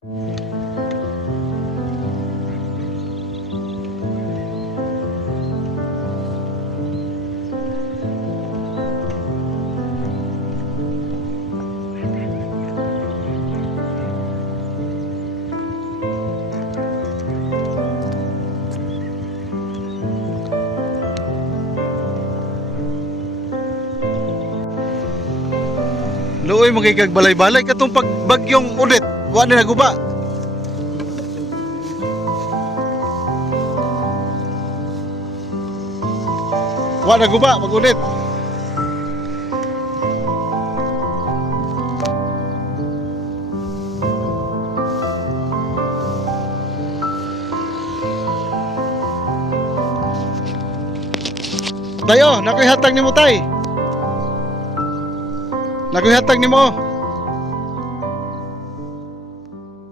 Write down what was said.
Luoy magigag balay-balay katong pagbagyong ulit, wa na naguba. Wa naguba mag-ulit. Tayo, nakoy hatag nimo tay. Nakoy hatag nimo.